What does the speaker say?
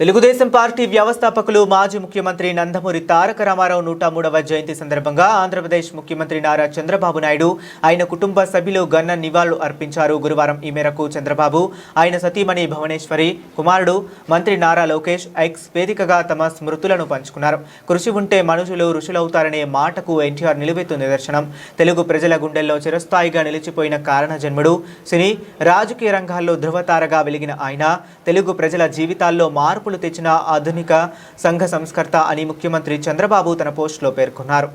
Telugu Desam party వ్యవస్థాపకులు మాజీ ముఖ్యమంత్రి నందమూరి తారక రామారావు 103వ జయంతి సందర్భంగా ఆంధ్రప్రదేశ్ ముఖ్యమంత్రి నారా చంద్రబాబు నాయుడు ఆయన కుటుంబ సభ్యులు ఘన నివాళులు అర్పించారు. గురువారం ఈ మేరకు చంద్రబాబు ఆయన సతీమణి భువనేశ్వరి, కుమారుడు మంత్రి నారా లోకేష్ ఎక్స్ వేదికగా తమ స్మృతులను పంచుకున్నారు. కృషి ఉంటే మనుషులు ఋషులవుతారనే మాటకు ఎన్టీఆర్ నిలువెత్తు నిదర్శనం. తెలుగు ప్రజల గుండెల్లో చిరస్థాయిగా నిలిచిపోయిన కారణ జన్ముడు, సినీ రాజకీయ రంగాల్లో ధృవతారగా వెలిగిన ఆయన తెలుగు ప్రజల జీవితాల్లో మార్పులు తెచ్చిన ఆధునిక సంఘ సంస్కర్త అని ముఖ్యమంత్రి చంద్రబాబు తన పోస్టులో పేర్కొన్నారు.